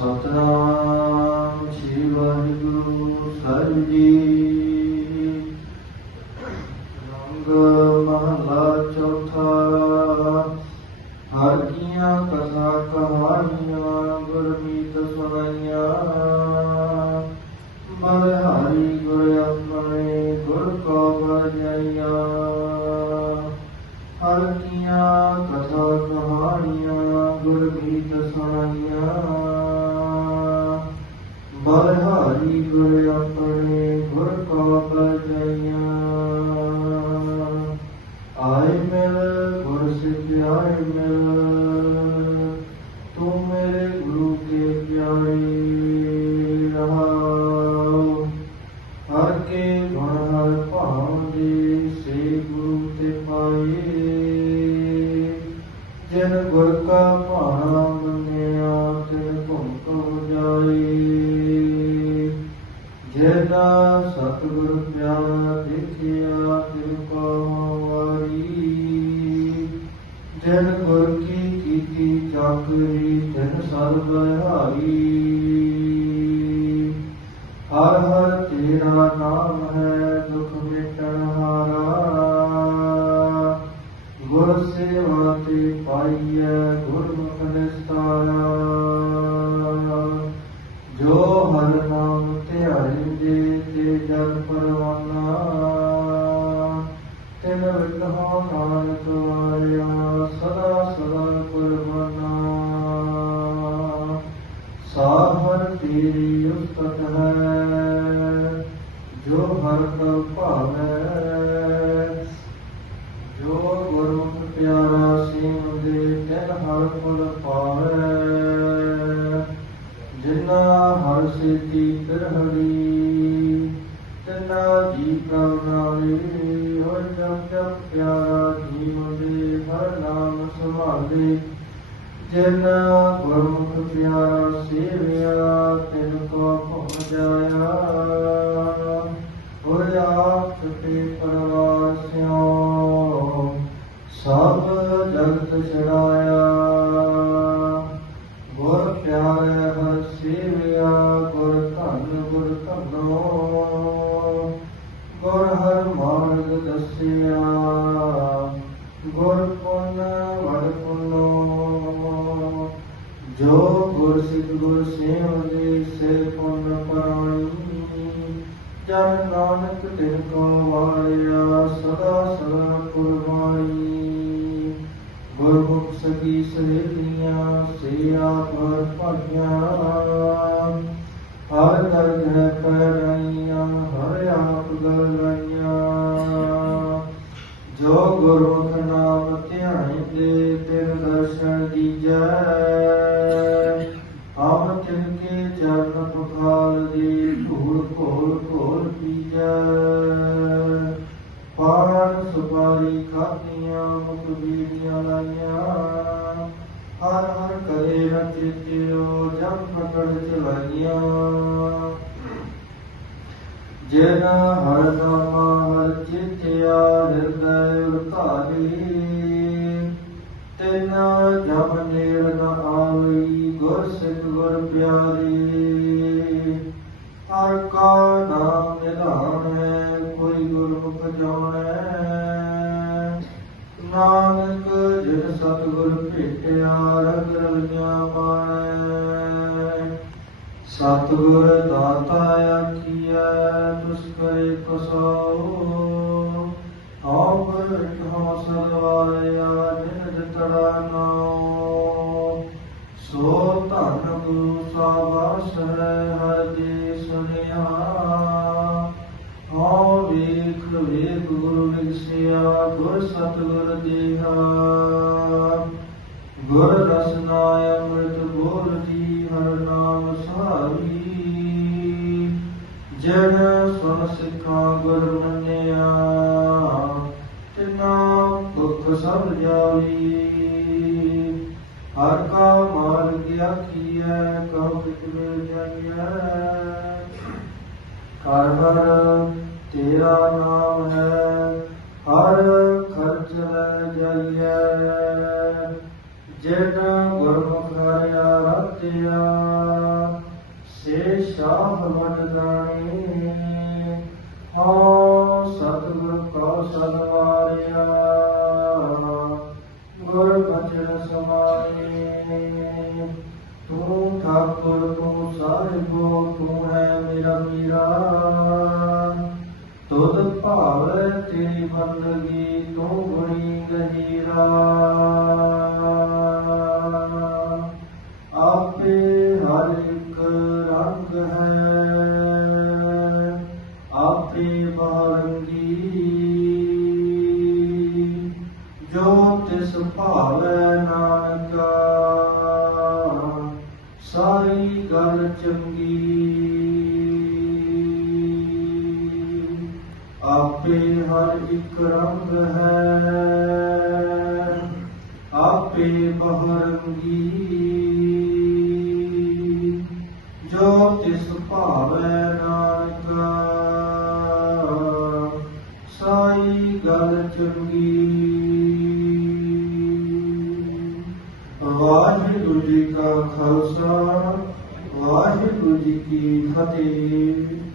ਸਤਨਾਮ ਸ੍ਰੀ ਵਾਹਿਗੁਰੂ ਸਾਹਿਬ ਜੀ। ਰੰਗ ਮਹਲਾ ਚੌਥਾ ਹਰ ਕੀਆਂ ਕਥਾ ਕਹਾਣੀਆਂ ਗੁਰਮੀਤ ਸੁਣਾਈਆਂ। ਬਲਿਹਾਰੀ ਗੁਰ ਆਪਣੇ ਗੁਰ ਕੋ ਬਜਾਈਆਂ ਹਰ Lord, ਜਿਹੜਾ ਸਤਿਗੁਰ ਪਿਆਰਾ, ਦੇਖਿਆ ਤਿਨ ਕੋ ਵਾਰੀ ਜਿਨ ਗੁਰ ਕੀ ਕੀਤੀ ਚਾਕਰੀ ਤਿਨ ਸਰਬ ਹਾਰੀ ਹਰ ਹਰ ਤੇਰਾ ਨਾਮ ਹੈ, ਦੁਖ ਮਿਟਣ ਹਾਰਾ। ਗੁਰ ਸੇਵਾ ਤੇ ਪਾਈਐ, ਗੁਰ ਪਰਵਾਨਾ ਤਿਨ ਵਿਖੋ ਨਾਨਕ ਆਇਆ ਸਦਾ ਸਦਾ ਕੁਰਬਾਨਾ ਸਾਹਰ ਤੇਰੀ ਉਸਤਤ ਹੈ ਜੋ ਹਰ ਕਲ ਭਾਵੈ ਜੋ ਗੁਰਮੁਖ ਪਿਆਰਾ ਸਿੰਘ ਦੇ ਤਿਨ ਹਰ ਫੁਲ ਪਾਵੈ ਜਿਨਾ ਹਰ ਸਿੱਧੀ ਕਰਹੜੀ ਸੰਭਾਲੇ ਜਿਨ ਗੁਰਮੁਖ ਪਿਆਰਾ ਸੇਵਿਆ ਤਿਨ ਕੋ ਪਹੁੰਚ ਜਾਇਆ। ਹੋਇ ਆਪ ਤੇ ਸੇ ਪੁੰਨ ਪਰਾਣੀ ਜਨ ਨਾਨਕ ਤਿਨ ਕੋ ਵਾਲਿਆ ਸਦਾ ਸਦਾ ਕੁਰਬਾਨੀ ਗੁਰਮੁਖ ਸਗੀ ਸਨੇਹੀਆਂ ਸੇ ਆਪ ਹਰ ਭਾਗਿਆ ਹਰ ਦਰਦ ਹੈ ਪੈਰਾਈਆਂ ਹਰ ਆਪ ਗਲਾਈਆਂ ਜੋ ਗੁਰਮੁਖ ਨਾਮ ਧਿਆਇਂਦੇ ਤਿਨ ਦਰਸ਼ਨ ਦੀਜੈ। ਜਿਨ ਹਰ ਨਾਮ ਹਰ ਚਿਤਿਆ ਹਿਰਦੈ ਉਤਾਰੀ ਤਿਨ ਜਮ ਨੇੜ ਨ ਆਵਈ ਗੁਰ ਸਿੱਖ ਗੁਰ ਪਿਆਰੀ। ਹਰ ਕਾ ਨਾਮ ਨਿਧਾਨੈ, ਕੋਈ ਗੁਰਮੁਖ ਜਾਣੈ। ਨਾਨਕ ਜਿਨ ਸਤਿਗੁਰ ਭੇਟਿਆ, ਰਗ ਰਵਿਆ ਸਤਿਗੁਰ ਦਾਤਾ ਆਖੀਐ ਤੁਸ ਕਰੇ ਕਸੋ ਆਪ ਗੁਰ ਹੌਸਲ ਵਾਲਿਆ ਜਿਨ ਜਤੜਾ ਨਾਉ ਸੋ ਧਨ ਗੁਰੂ ਸਾਬਾਸ ਹੈ ਹਰ ਦੇ ਸੁਨਿਆ ਹਉ ਵੇਖ ਵੇਖ ਗੁਰੂ ਲਿਖਿਆ ਗੁਰ ਸਤਿਗੁਰ ਦੇਹਾ ਗੁਰ ਰਸਨਾ ਅੰਮ੍ਰਿਤ ਬੋਲ ਜਨ ਸੁਣ ਸਿੱਖਾਂ ਗੁਰ ਮੰਨਿਆ, ਤਿਨਾ ਦੁਖ ਸਭ ਜਾਵੀ ਹਰ ਕਾ ਮਾਰਗ ਆਖੀਐ ਕਹੋ ਕਿਤ ਮਿਲ ਜਾਈਐ। ਹਰ ਹਰ ਤੇਰਾ ਨਾਮ ਹੈ, ਹਰ ਖਰਚ ਲੈ ਜਾਈਐ। ਜਿਨ ਸਦਵਾਰਿਆ ਗੁਰ ਬਚਨ ਸਮਾਏ। ਤੂੰ ਠਾਕੁਰ, ਤੂੰ ਸਾਹਿਬੋ ਤੂੰ ਹੈ ਮੇਰਾ ਮੀਰਾ। ਤੁਧ ਭਾਵ ਤੇਰੀ ਬੰਦਗੀ ਤੂੰ ਗੁਣੀ ਗਹੀਰਾ। ਚੰਗੀ। ਆਪੇ ਹਰ ਇੱਕ ਰੰਗ ਹੈ। ਆਪੇ ਬਹਰੰਗੀ। ਜੋ ਤਿਸ ਭਾਵੈ ਨਾਨਕਾ, ਸਾਈ ਗੱਲ ਚੰਗੀ। ਵਾਹਿਗੁਰੂ ਜੀ ਕਾ ਖਾਲਸਾ। ਵਾਹਿਗੁਰੂ ਜੀ ਕੀ ਫਤਿਹ।